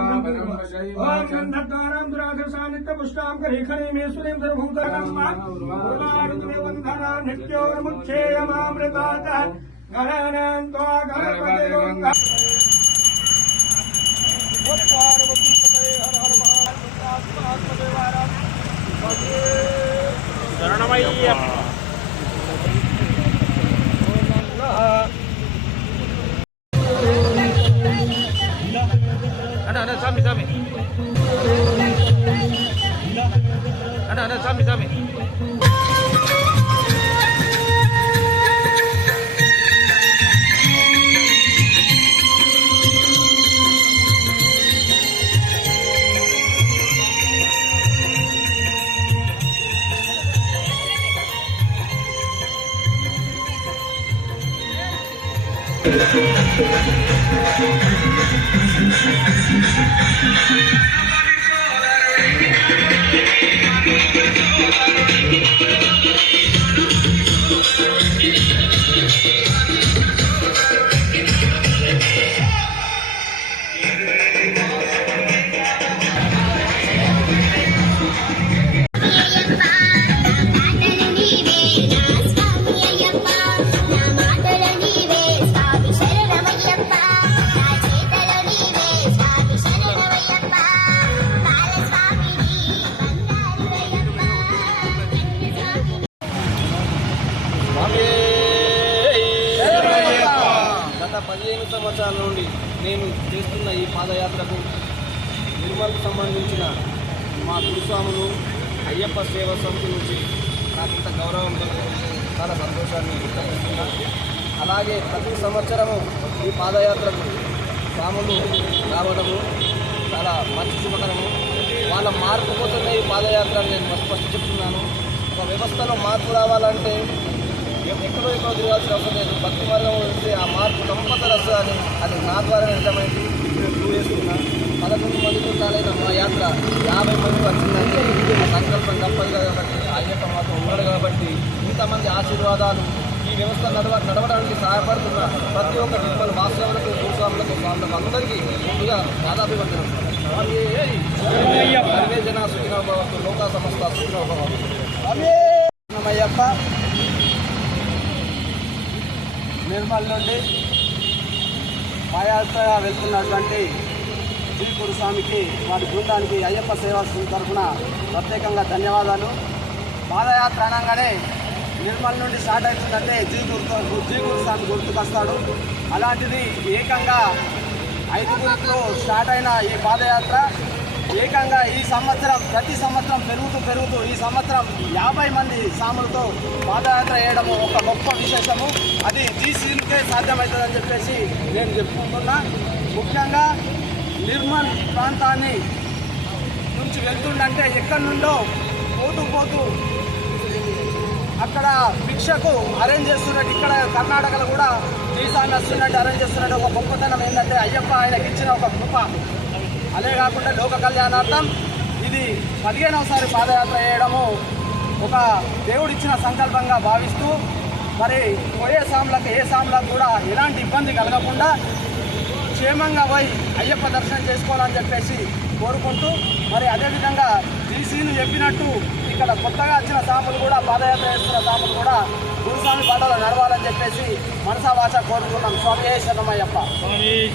కంపిన వాసలీం మంగళం భగవాన్ శంభో సపితా సపుత్రః విశ్వేనో అతిశ్రేపతిచేనః సర్వాః సుఖినః భూతా విశ్వవేదాః స్వామరుతః అన్న అన్న స్వామి స్వామి సంవత్సరాల నుండి నేను చేస్తున్న ఈ పాదయాత్రకు నిర్మల్కు సంబంధించిన మా గురుస్వాములు అయ్యప్ప సేవ సమితి నుంచి నాకు ఇంత గౌరవం చాలా సంతోషాన్ని వ్యక్తపరుస్తున్నాను అలాగే ప్రతి సంవత్సరము ఈ పాదయాత్రకు స్వాములు రావడము చాలా మంచి శుభకరము. వాళ్ళ మార్పు కోసమే ఈ పాదయాత్ర నేను స్పష్టం చెప్తున్నాను. ఒక వ్యవస్థలో మార్పు రావాలంటే ఎక్కడో ఎక్కడో తిరగాల్సిన అవసరం లేదు. భక్తి మార్గం వస్తే ఆ మార్పు కంపల్సరీ వస్తుందని అది నా ద్వారా నిజమైంది నేను ప్రూవ్ చేస్తున్నా పదకొండు మందితో చాలైన మా యాత్ర యాభై మంది వచ్చిందంటే ఆ సంకల్పం తప్పదు కాబట్టి అయ్యప్ప మాత్రం ఉన్నాడు కాబట్టి ఇంతమంది ఆశీర్వాదాలు ఈ వ్యవస్థ నడవ నడవడానికి సహాయపడుతున్న ప్రతి ఒక్క నిర్మల్ వాస్తవులకు భూస్వాములకు వాళ్ళకు అందరికీ ముందుగా పాదాభివందనం. సర్వే జన సుఖినో భవతు లోకా సమస్త సుఖినో భవతు అయ్యప్ప నిర్మల్ నుండి పాయాత్ర వెళ్తున్నటువంటి శ్రీపురు స్వామికి వారి బృందానికి అయ్యప్ప సేవా సంఘం తరఫున ప్రత్యేకంగా ధన్యవాదాలు. పాదయాత్ర అనగానే నిర్మల్ నుండి స్టార్ట్ అవుతుందంటే జీ గుర్తు జీ గురు స్వామి గుర్తుకొస్తాడు అలాంటిది ఏకంగా ఐదుగురితో స్టార్ట్ అయిన ఈ పాదయాత్ర ఏకంగా ఈ సంవత్సరం ప్రతి సంవత్సరం పెరుగుతూ పెరుగుతూ ఈ సంవత్సరం యాభై మంది సాములతో పాదయాత్ర చేయడము ఒక గొప్ప విశేషము. అది జీసీలకే సాధ్యమవుతుందని చెప్పేసి నేను చెప్పుకుంటున్నా. ముఖ్యంగా నిర్మల్ ప్రాంతాన్ని నుంచి వెళ్తుండంటే ఎక్కడి నుండో పోతూ పోతూ అక్కడ భిక్షకు అరేంజ్ చేస్తున్నట్టు ఇక్కడ కర్ణాటకలో కూడా తీసాన్ని వస్తున్నట్టు అరేంజ్ చేస్తున్నట్టు ఒక గొప్పతనం ఏంటంటే అయ్యప్ప ఆయనకి ఇచ్చిన ఒక కృప. అదే కాకుండా లోక కళ్యాణార్థం ఇది పదిహేనవసారి పాదయాత్ర చేయడము ఒక దేవుడిచ్చిన సంకల్పంగా భావిస్తూ మరి పోయే సాములకు ఏ సాములకు కూడా ఎలాంటి ఇబ్బంది కలగకుండా క్షేమంగా పోయి అయ్యప్ప దర్శనం చేసుకోవాలని చెప్పేసి కోరుకుంటూ మరి అదేవిధంగా డీసీలు చెప్పినట్టు ఇక్కడ కొత్తగా వచ్చిన సాములు కూడా పాదయాత్ర చేస్తున్న సాములు కూడా గురుస్వామి పాటలు నడవాలని చెప్పేసి మనసా భాష కోరుకున్నాం. స్వామి శరణమయ్యప్ప.